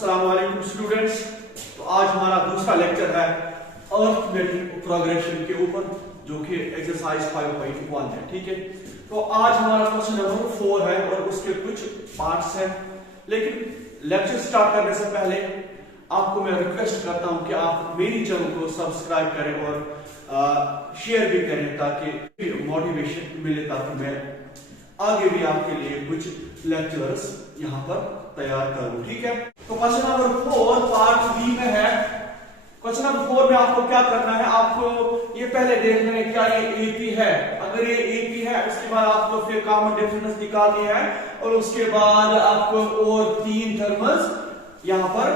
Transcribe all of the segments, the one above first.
अस्सलामुअलैकुम स्टूडेंट्स। तो आज हमारा दूसरा लेक्चर है अर्थमेटिक प्रोग्रेशन के ऊपर, जो कि एक्सरसाइज 5.1 है। ठीक है, तो आज हमारा क्वेश्चन नंबर 4 है और उसके कुछ पार्ट्स हैं। लेकिन लेक्चर स्टार्ट करने से पहले आपको मैं रिक्वेस्ट करता हूं कि आप मेरी चैनल को सब्सक्राइब करें और शेयर भी करें, ताकि मोटिवेशन मिले, ताकि मैं आगे भी आपके लिए कुछ लेक्चर्स यहाँ पर तैयार करूं। ठीक है, तो क्वेश्चन नंबर 4 पार्ट बी में है। क्वेश्चन नंबर 4 में आपको क्या करना है, आपको ये पहले देखना है क्या ये एपी है। अगर ये एपी है, उसके बाद आपको फिर कॉमन डिफरेंस निकालनी है और उसके बाद आपको और 3 टर्म्स यहाँ पर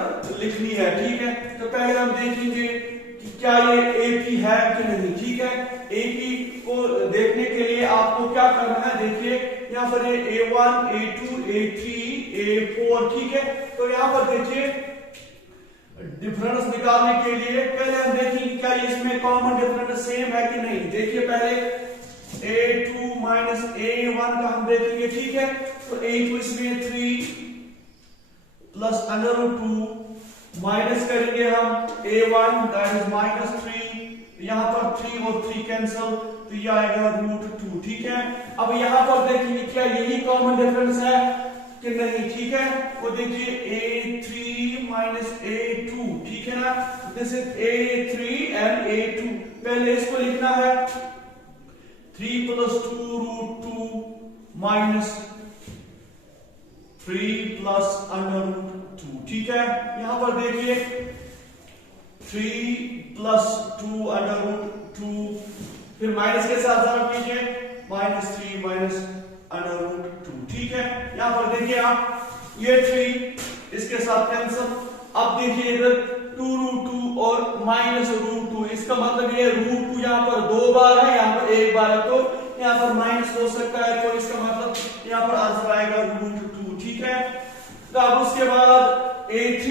लिखनी है। ठीक है, तो पहले हम देखेंगे कि क्या ये एपी है कि नहीं। ठीक है, एपी को देखने के लिए आपको क्या करना है, देखिए यहाँ पर ये A1, A2, A3, A4। ठीक है, तो यहाँ पर देखिए डिफरेंस निकालने के लिए पहले हम देखेंगे क्या इसमें कॉमन डिफरेंस सेम है कि नहीं। देखिए पहले A2 माइनस A1 का हम देखेंगे। ठीक है, तो A2 इसमें 3 प्लस √2 माइनस करेंगे हम A1 दैट इज -3, यहाँ पर 3 और 3 कैंसिल, तो ये आएगा √2। ठीक है, अब यहाँ पर देखेंगे क्या यही कॉमन डिफरेंस है कि नहीं। ठीक है, वो देखिए A3 माइनस A2। ठीक है ना, this is A3 and A2। पहले इसको लिखना है 3 प्लस 2 √2 माइनस 3 प्लस √2। ठीक है, यहां पर देखिए 3 प्लस 2 √2, फिर माइनस के साथ जरा कीजिए -3 माइनस √2। ठीक है, यहां पर देखिए आप ये 3 इसके साथ कैंसिल। अब देखिए इधर 2 √2 और -√2, इसका मतलब ये √2 यहां पर 2 बार है, यहां पर 1 बार है, तो यहां पर माइनस हो सकता है, तो इसका मतलब यहां पर आंसर आएगा √2। ठीक है, तो अब उसके बाद A3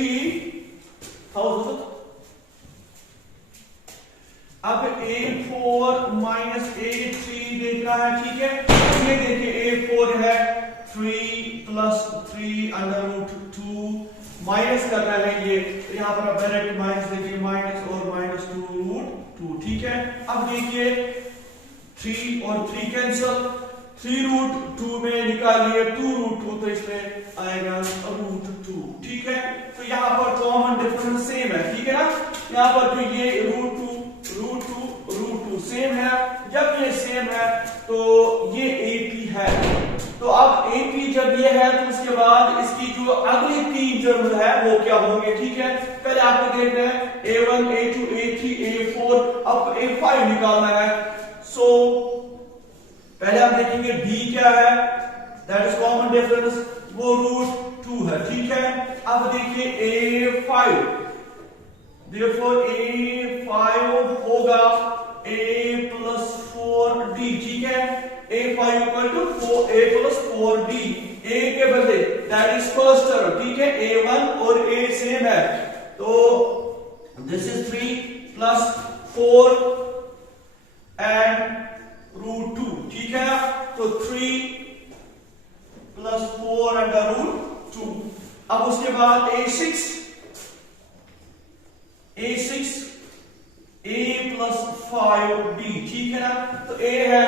अब A4 माइनस A3 देखना है। ठीक है, ये देखिए A4 है 3 प्लस 3 √2 माइनस करना है ये, तो यहाँ पर आप डायरेक्ट माइनस देखिए, माइनस और -2 √2। ठीक है, अब देखिए 3 और 3 कैंसिल, 3 √2 में निकालिए 2 √2, तो इसमें आएगा √2। ठीक है, तो यहाँ पर कॉमन डिफरेंस सेम है। ठीक है ना, यहाँ पर जो ये √2 सेम है, जब ये सेम है तो ये AP है। तो अब AP जब ये है तो उसके बाद इसकी जो अगली 3 टर्म है वो क्या होंगे। ठीक है, पहले आपको देखना है A1, A2, A3, A4, अब A5 निकालना है। सो पहले हम देखेंगे D क्या है, दैट इज कॉमन डिफरेंस, वो √2 है। ठीक है, अब देखिए A5, therefore A5 होगा A प्लस 4D। ठीक है, A5 equal to A plus 4D, A के बदले दैट इज फर्स्ट टर्म। ठीक है, A1 और A सेम है, तो दिस इज 3 प्लस 4 एंड √2। ठीक है, तो 3 प्लस 4 एंड √2। अब उसके बाद A6 A प्लस 5D। ठीक है ना, तो A है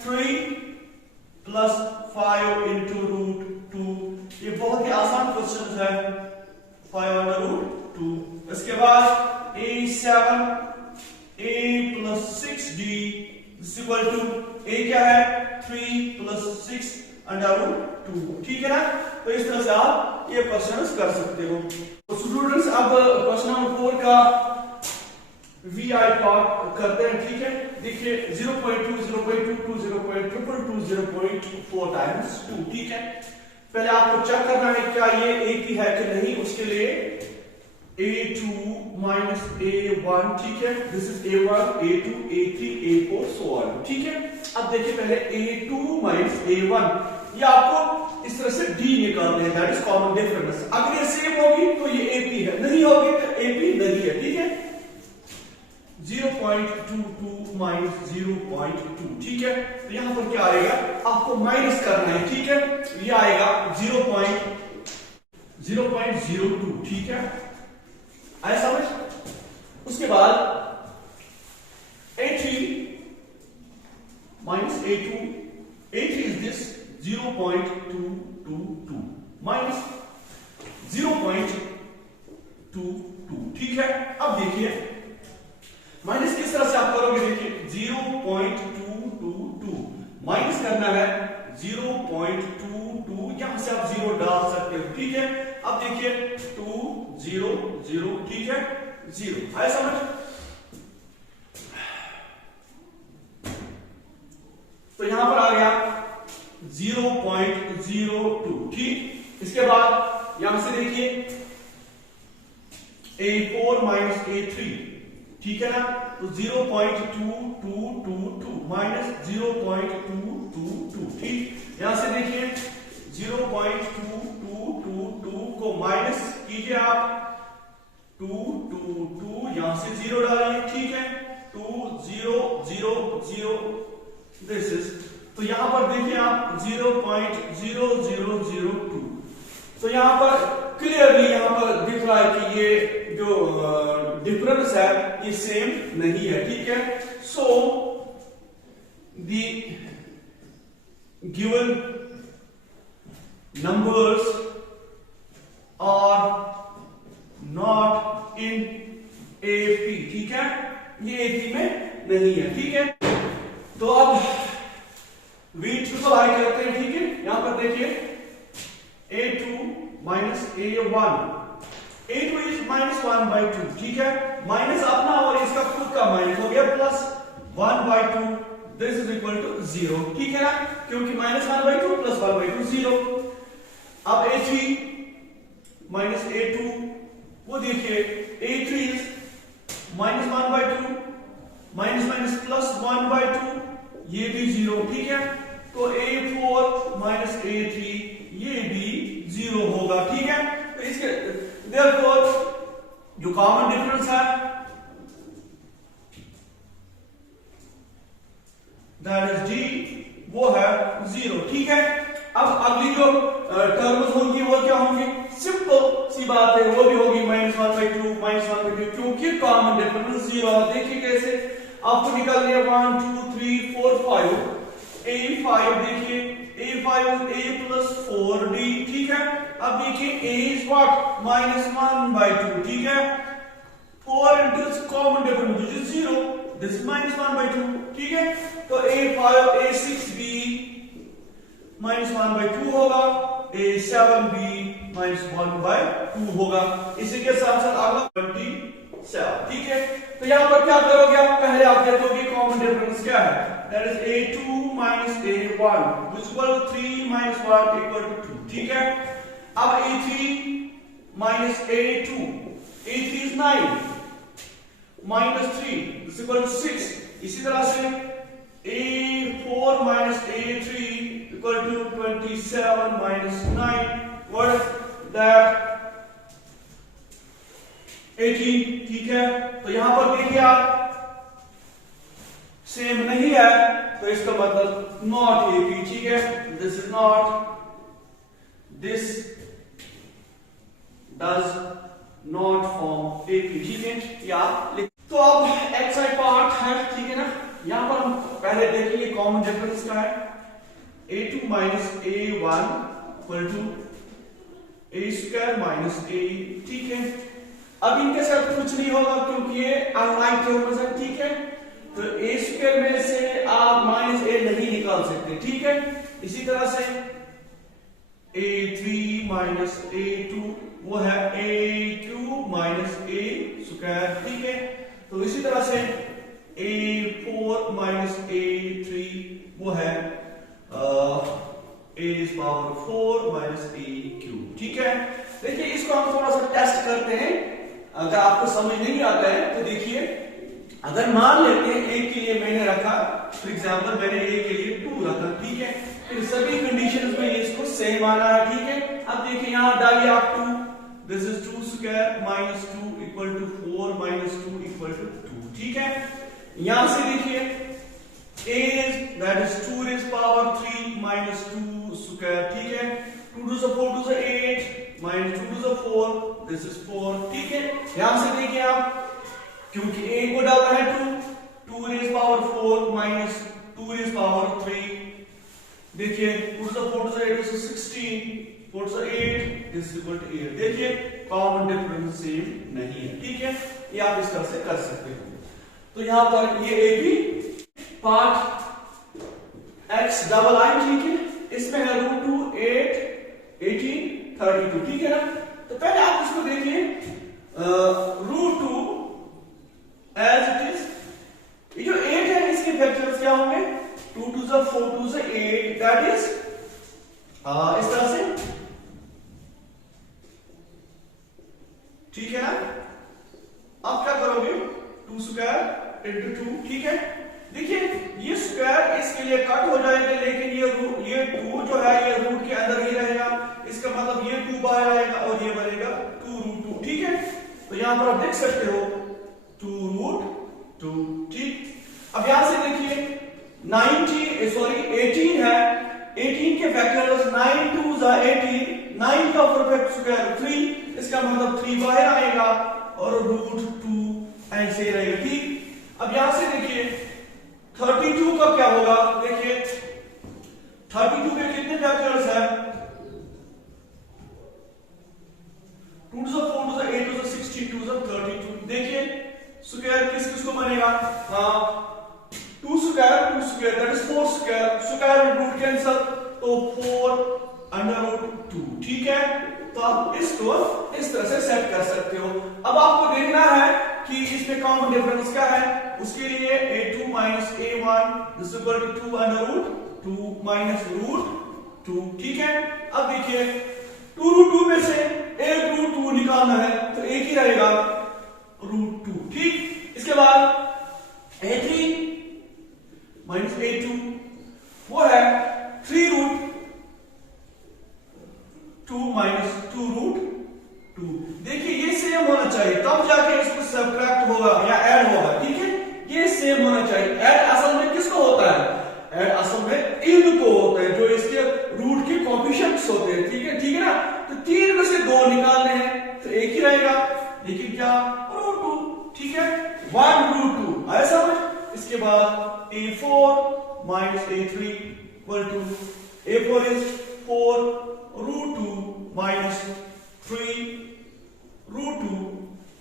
3 प्लस 5 इंटू √2। ये बहुत ही आसान क्वेश्चन है, 5 √2। इसके बाद A7 A plus 6D equal to A क्या है 3 प्लस 6 √2। ठीक है ना, तो इस तरह से आप ये क्वेश्चंस कर सकते हो। तो स्टूडेंट्स अब क्वेश्चन नंबर 4 का VI पार्ट करते हैं। ठीक है, देखिए 0.2 0.22 0.222 0.4 टाइम्स 2। ठीक है, पहले आपको चेक करना है क्या ये AP है कि नहीं। उसके लिए A2 माइनस A1। ठीक है, this is A1, A2, A3, A4 so on. ठीक है, अब देखिए पहले A2 माइनस A1, ये आपको इस तरह से D निकालना है, दैट इज कॉमन डिफरेंस। अगर ये सेम होगी तो ये AP है, नहीं होगी तो AP नहीं है। ठीक है, 0.22 माइनस 0.2। ठीक है, तो यहां पर क्या आएगा, आपको माइनस करना है। ठीक है, ये आएगा 0. 0.02, ठीक है, आया समझ। उसके बाद A3 minus A2, A3 is this 0.222 minus 0.22, ठीक है। अब देखिए माइनस किस तरह से आप करोगे, देखिए 0.222 माइनस करना है 0.22, यहां से आप 0 डाल सकते हो, ठीक है। अब देखिए 2 0 0, ठीक है, 0, आया समझ। तो यहां पर आ गया 0.02, ठीक। इसके बाद यहां से देखिए A4 minus A3, ठीक है ना, तो 0.2222 माइनस 0.222, ठीक। यहां से देखिए 0.2222 को माइनस कीजिए आप 222, यहां से 0 डालिए, ठीक है, 2 0 0 0, दिस इज, तो यहां पर देखिए आप 0.0002, तो यहां पर क्लियरली यहां पर दिख रहा है कि ये जो डिफरेंस है ये सेम नहीं है, ठीक है। So the given numbers are not in AP, ठीक है, ये AP में नहीं है, ठीक है। तो अब V3 को I करते हैं, ठीक है। यहां पर देखिए A2 minus A1, A2 is -1/2, ठीक है, माइनस अपना और इसका खुद का माइनस हो गया plus 1/2, this is equal to 0, ठीक है ना, क्योंकि -1/2 प्लस 1/2 0। अब A3 minus A2, वो देखिए A3 is -1/2 minus minus plus 1/2, ये भी 0, ठीक है। तो A4 minus A3 ये भी 0 होगा, ठीक है। तो इसके therefore जो कॉमन डिफरेंस है दैट इज D, वो है 0, ठीक है। अब अगली जो टर्म्स होंगी वो क्या होंगी, सिंपल सी बात है, वो भी होगी -1/2 -1/2, क्योंकि कॉमन डिफरेंस 0 है। देखिए कैसे आपको निकालनी है 1 2 3 4 5, A5 देखिए A5 A plus 4D, ठीक है। अब देखिए A is what, -1/2, ठीक है, 4 into its common difference which is 0, this is -1/2, ठीक है। तो A5 A6B -1/2 होगा, A7B -1/2 होगा। इसी के साथ साथ अगला 27, ठीक है। तो यहां पर क्या करोगे आप, पहले आप देखोगे कॉमन डिफरेंस क्या है, that is A2 minus A1 which equal to 3 minus 1 equal to 2, ठीक है। अब A3 minus A2, A3 is 9 minus 3 is equal to 6, इसी तरह से A4 minus A3 equal to 27 minus 9, what that 18, ठीक है। तो यहां पर देखिए आप सेम नहीं है, तो इसका मतलब नॉट AP, ठीक है, this is not, this does not form AP, ठीक है, या तो अब एक्साइड पार्ट है, ठीक है ना। यहां पर हम पहले देखेंगे कॉमन डिफरेंस क्या है, A2 minus A1 equal to A square minus A, ठीक है। अब इनके साथ कुछ नहीं होगा क्योंकि ये अनलाइक टर्म्स है, ठीक है। तो A स्क्वायर में से आप -A नहीं निकाल सकते, ठीक है। इसी तरह से A3 minus A2 वो है A3 minus A स्क्वायर, ठीक है। तो इसी तरह से A4 minus A3 वो है A पावर 4 minus A3, ठीक है। देखिए इसको हम थोड़ा सा टेस्ट करते हैं, अगर आपको समझ नहीं आता है तो देखिए, अगर मान लेते हैं A के लिए मैंने रखा, फॉर एग्जांपल मैंने A के लिए 2 रखा, ठीक है, फिर सभी कंडीशंस में इसको सेम आना है, ठीक है। अब देखिए यहां डालिए आप 2, this is 2 square minus 2 equal to 4 minus 2 equal to 2, ठीक है। यहां से देखिए A is that is 2 raised power 3 minus 2 square, ठीक है, 2 to the 4 to the 8 minus 2 to 4, this is 4, ठीक है। ध्यान से देखिए आप, क्योंकि a को डालना है 2 raise power 4 minus 2 raise power 3, देखिए 2 to 4 to 8 is 16, 4 to 8, this is equal to 8। देखिए कॉमन डिफरेंस सेम नहीं है, ठीक है। ये आप इस तरह से कर सकते हो। तो यहां पर ये एक भी पार्ट x डबल आई, ठीक है, इसमें है √2 8 18 32, ठीक है ना। तो पहले आप इसको देखिए, √2 एज इट इज, ये जो 8 है इसके फैक्टर्स क्या होंगे, 2 टू 4 टू 8, दैट इज इस तरह से, ठीक है ना। आप क्या करोगे, 2 स्क्वायर इंटू 2, ठीक है। देखिए ये स्क्वायर इसके लिए कट हो जाएगा, लेकिन ये 2 जो है ये रूट के अंदर ही रहेगा, इसका मतलब ये 2 बाहर आएगा और ये बनेगा 2√2, ठीक है। तो यहां पर आप देख सकते हो 2√2, ठीक। अब यहां से देखिए 18 है, 18 के फैक्टर्स 9 2 18, 9 का परफेक्ट स्क्वायर 3, इसका मतलब 3 बाहर आएगा और √2 ऐसे रहेगा, ठीक। अब यहां से देखिए 32 का क्या होगा, देखिए 32 के कितने फैक्टर्स हैं, 2 टू 4 टू 8 टू 16 टू 32, देखिए स्क्वायर किस किस को बनेगा, हाँ 2 स्क्वायर दैट इज 4 स्क्वायर में रूट कैंसिल, तो 4√2, ठीक है। तो आप इसको इस तरह से सेट कर सकते हो। अब आपको देखना है कि इसमें कॉमन डिफरेंस क्या है, उसके लिए a2 minus a1 is equal to 2√2 minus √2, ठीक है। अब देखिए 2√2 में से एक √2 निकालना है, तो एक ही रहेगा √2, ठीक। इसके बाद a3 minus a2 वो है 3√2 minus 2√2, देखिए ये सेम होना चाहिए, तब जाके इसको सब्ट्रैक्ट होगा या ऐड होगा, ठीक है। ये सेम होना चाहिए। ऐड असल में किसको होता है, ऐड असल में इन को होता है, जो इसके रूट के कोएफिशिएंट्स होते हैं, ठीक है ना। तो 3 में से 2 निकालने हैं, तो एक ही रहेगा, लेकिन क्या √2, ठीक है, 1√2 आया समझ। इसके बाद a4 minus a3 equal to a4 is 4√2 minus 3√2,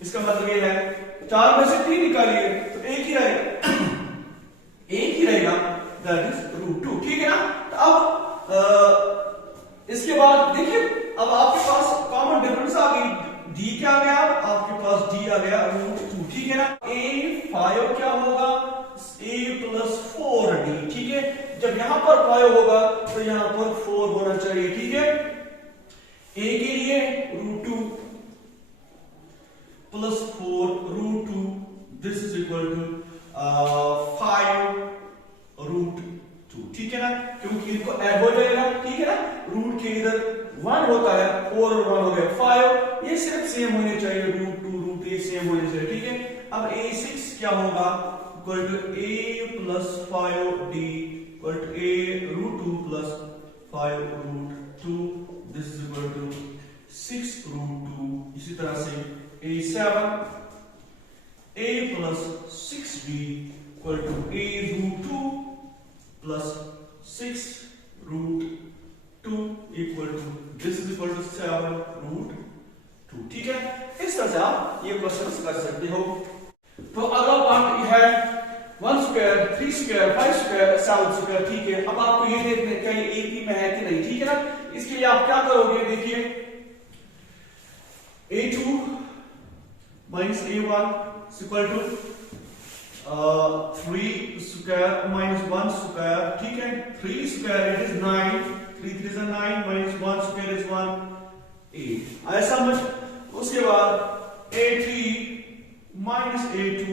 इसका मतलब ये है 4 में से 3 निकालिए तो एक ही रहेगा, दैट इज √2, ठीक है ना। तो अब इसके बाद देखिए, अब आपके पास कॉमन डिफरेंस आ गई, d क्या आ गया, आपके पास d आ गया √2, ठीक है ना। a5 क्या होगा, a + 4d, ठीक है। जब यहां पर 5 होगा तो यहां पर 4 होना चाहिए, ठीक है। a के लिए √2 + 4√2, दिस इज इक्वल टू 5√2, ठीक है ना, क्योंकि इनको ऐड हो जाएगा, ठीक है ना। रूट के इधर 1 होता है, 4 और 1 हो गया 5, ये सिर्फ सेम होने चाहिए, √2 √a सेम होने चाहिए, ठीक है। अब a6 क्या होगा, equal to a + 5d equal to a√2 + 5√2, this is equal to 6√2। इसी तरह से a7 a + 6b equal to a√2 + 6√2 equal to, this is equal to 7√2, ठीक है। इस तरह से आप ये क्वेश्चन कर सकते हो। तो अगला पार्ट है 1 स्क्वायर 3 स्क्वायर 5 स्क्वायर 7 स्क्वायर, ठीक है। अब आपको ये देखना है कि एक ही में है कि नहीं, ठीक है ना। इसके लिए आप क्या करोगे, देखिए a2 minus a1 is equal to 3 square minus 1 square, ठीक है। 3 square it is 9, 3 3 is 9 minus 1 square is 1, 8 आया समझ। उसके बाद a3 minus a2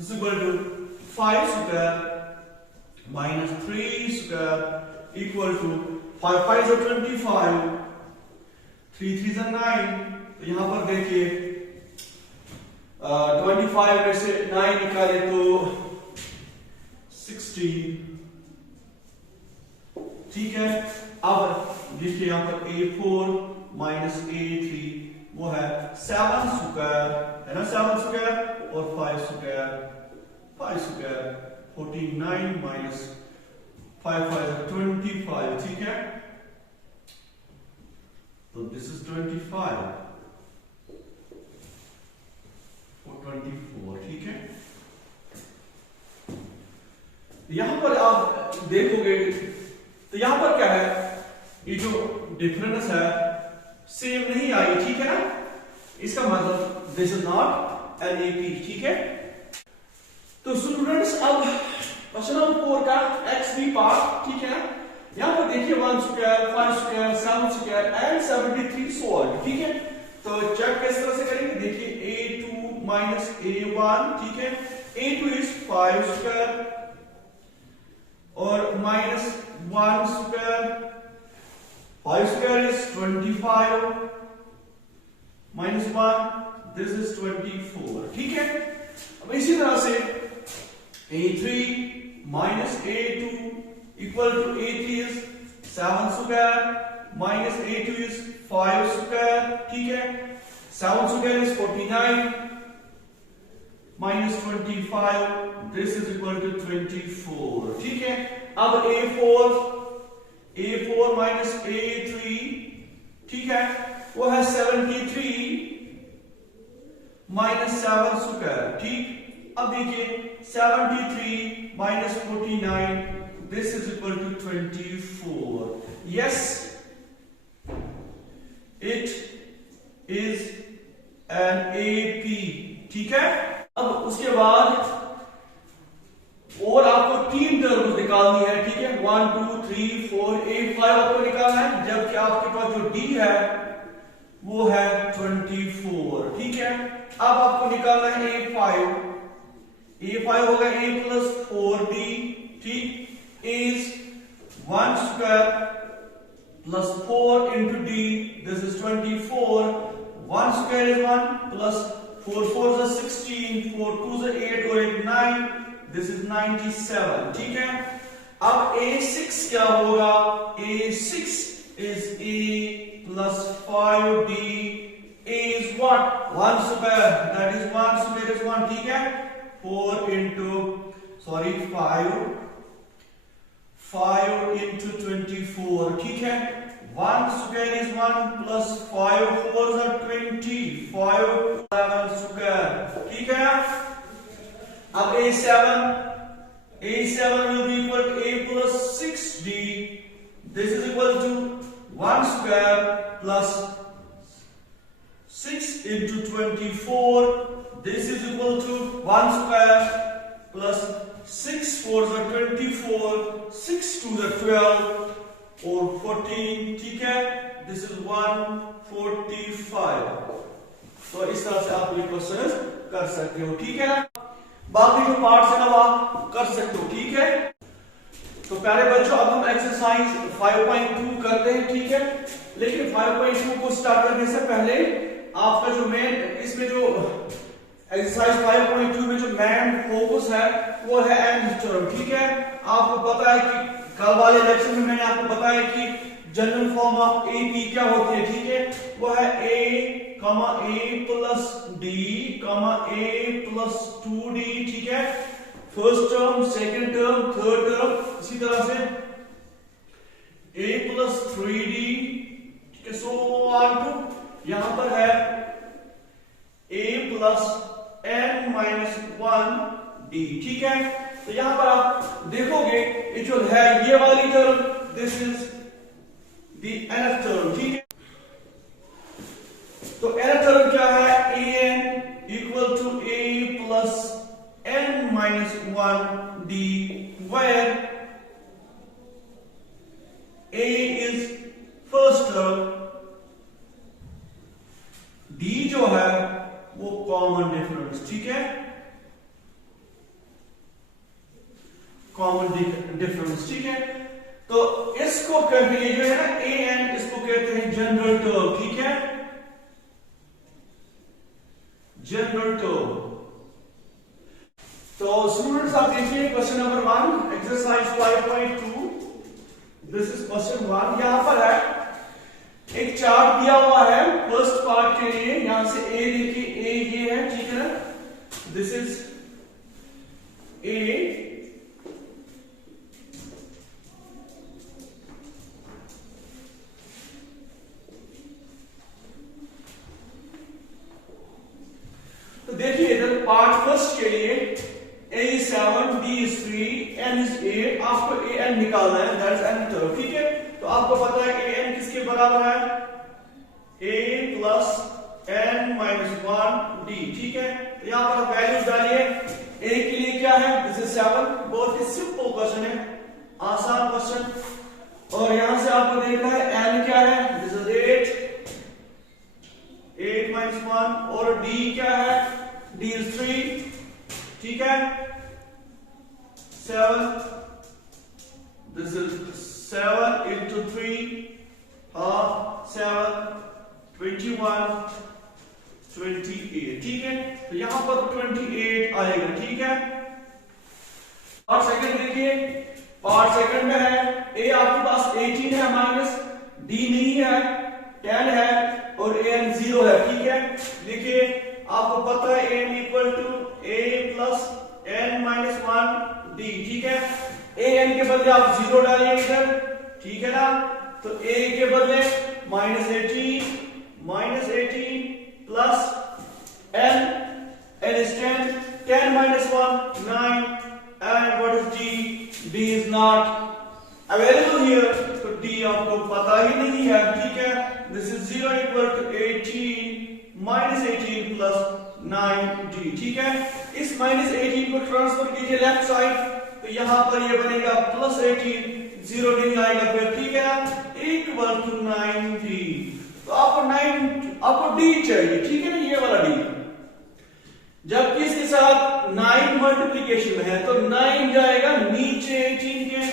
is equal to 5 square minus 3 square equal to 5 5 is 25, 3 3 is 9, तो यहां पर देखिए 25 में से 9 निकाले तो 16, ठीक है। अब देखिए यहां पर a4 माइनस A3 वो है 7 स्क्वायर, है ना, 7 स्क्वायर और 5 स्क्वायर 49 माइनस 5 5 25, ठीक है। तो दिस इज 25 और 24, ठीक है। यहां पर आप देखोगे तो यहां पर क्या है, ये जो डिफरेंस है सेम नहीं आई, ठीक है ना, इसका मतलब this is not an AP, ठीक है। तो स्टूडेंट्स अब क्वेश्चन नंबर 4 का XB पार्ट, ठीक है। यहां पर देखिए 1 square 5 square 7 square and 73 solve, ठीक है। तो चेक किस तरह से करेंगे, देखिए A2 माइनस A1, ठीक है। A2 इज 5 स्क्वायर और minus 1 square, 5 square is 25 minus 1, this is 24, ठीक है। अब इसी तरह से A3 minus A2 equal to A3 is 7 square minus A2 is 5 square, ठीक है। 7 square is 49 minus 25, this is equal to 24, ठीक है। अब A4 माइनस A3, ठीक है, वो है 73 माइनस 7 स्क्वायर, ठीक। अब देखिए 73 minus 49, this is equal to 24, yes it is an AP, ठीक है। अब उसके बाद और आपको 3 टर्म्स निकालनी है, ठीक है। 1 2 3 4 A5 आपको निकालना है, जबकि आपके पास जो D है वो है 24, ठीक है। अब आपको निकालना है A5 होगा A प्लस 4D, ठीक, is 1 square plus 4 into D, this is 24, 1 square is 1 plus 4 4 is 16, 4 2 is 8 और 8 9, this is 97, ठीक है। अब A6 क्या होगा, A6 is A plus 5D, A is what, 1 square, that is 1 square is 1, ठीक है। 5 into 24, ठीक है। 1 square is 1 plus 5 4s are 20, 5 11 square, ठीक है। अब A7 will be equal to A plus 6D, this is equal to 1 square plus 6 into 24, this is equal to 1 square plus 6 4s are 24, 6 2s are 12 और 14, ठीक है। this is 145। तो इस तरह से आप ये क्वेश्चन कर सकते हो, ठीक है। बाकी जो पार्ट्स है ना वो आप कर सकते हो, ठीक है। तो प्यारे बच्चों अब हम एक्सरसाइज 5.2 करते हैं, ठीक है। लेकिन 5.2 को स्टार्ट करने से पहले आपका जो मेन इसमें जो एक्सरसाइज 5.2 में जो मेन फोकस है वो है एंड थ्योरम, ठीक है। आपको पता है कि कल वाले लेक्चर में मैंने आपको बताया कि जनरल फॉर्म ऑफ AP क्या होती है, ठीक है। वो है A plus D A plus 2D, ठीक है। First term, second term, third term, इसी तरह से A प्लस 3D, ठीक है, सो ऑन टू यहां पर है A plus n minus 1D, ठीक है। तो यहां पर आप देखोगे ये जो है ये वाली term, this is the nth term, ठीक है। तो nth टर्म क्या है, an equal to A plus n minus 1D, where A is first term, D जो है वो कॉमन डिफरेंस, ठीक है, कॉमन डिफरेंस, ठीक है। तो इसको कहते हैं जो है ना an, इसको कहते हैं जनरल टर्म, ठीक है, जनरल टर्म। तो स्टूडेंट्स आप देखिए question number 1 exercise 5.2, this is question 1। यहां पर है एक चार्ट दिया हुआ है फर्स्ट पार्ट के लिए, यहां से ए देखिए, ए ये है, ठीक है ना, दिस इज ए, तो देखिए इधर पार्ट फर्स्ट के लिए a is 7, b is 3, n is 8, आपको a n निकालना है, दैट्स n टर्म, ठीक है। तो आपको पता है a n किसके बराबर है, a plus n minus 1 d, ठीक है। तो यहां पर आप वैल्यूज डालिए, a के लिए क्या है, दिस इज 7, बहुत ही सिंपल क्वेश्चन है, आसान क्वेश्चन। और यहां से आपको देखना है n क्या है, दिस इज 8 माइनस 1, और d क्या है, d इज 3, ठीक है, 7, दिस इज 7 into 3, 7, 21, 28, ठीक है। तो यहां पर 28 आएगा, ठीक है। पार्ट सेकंड देखिए, पार्ट सेकंड में है a आपके पास 18 है माइनस, d नहीं है, 10 है, और an 0 है, ठीक है। देखिए आपको पता है an equal to a plus n minus 1 d, ठीक है। an के बदले आप 0 डालिए इधर, ठीक है ना, तो a के बदले minus 18 plus n is 10, 10 minus 1 9, and what is d is not available here, तो d आपको पता ही नहीं है, ठीक है। this is 0 equal to 18 minus 18 plus 9d, ठीक है। इस माइनस 18 को ट्रांसफर कीजिए लेफ्ट साइड, तो यहां पर ये बनेगा प्लस 18, 0 नहीं आएगा फिर, ठीक है ना, इक्वल टू 9d। तो आपको d चाहिए, ठीक है ना, ये वाला d। जबकि इसके साथ 9 मल्टीप्लीकेशन में है, तो 9 जाएगा नीचे 18 के,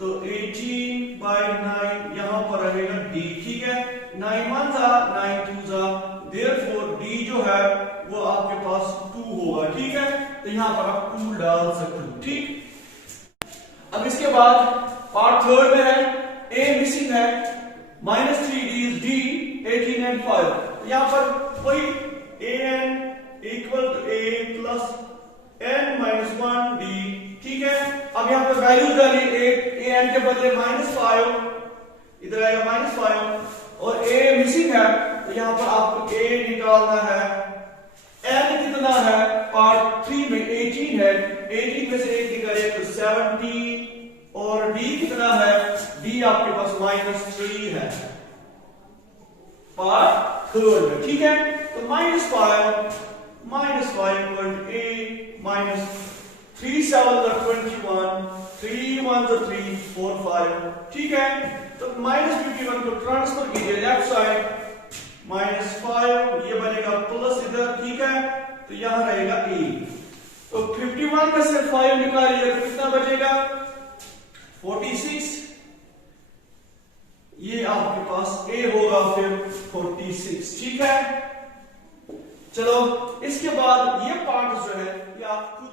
तो 18 by 9 यहां पर रहेगा d, ठीक है। 9 1 जा 9 2 जा, therefore d जो है वो आपके पास 2 होगा, ठीक है। तो यहां पर आप 2 डाल सकते हो, ठीक। अब इसके बाद पार्ट थर्ड में है a मिसिंग है, -3d is d, 18 and 5, तो यहां पर कोई an equal to a plus n minus 1d, ठीक है। अब यहां पर वैल्यू डालिए, an के बदले -5, इधर आएगा -5, और a मिसिंग है, तो यहां पर आपको a निकालना है। n कितना है, पार्ट 3 में 18 है, 18 में से 1 निकालिए तो 17, और d कितना है, d आपके पास -3 है पार्ट थर्ड में, ठीक है। तो -5 equal to a minus 3 7 are 21, 3 1 are 3 4 5, ठीक है। तो -51 को ट्रांसफर कीजिए लेफ्ट साइड, -5 ये बनेगा प्लस इधर, ठीक है। तो यहां रहेगा a, तो 51 में से 5 निकालिए तो कितना बचेगा, 46, ये आपके पास a होगा फिर 46, ठीक है। चलो इसके बाद ये पार्ट जो है ये आप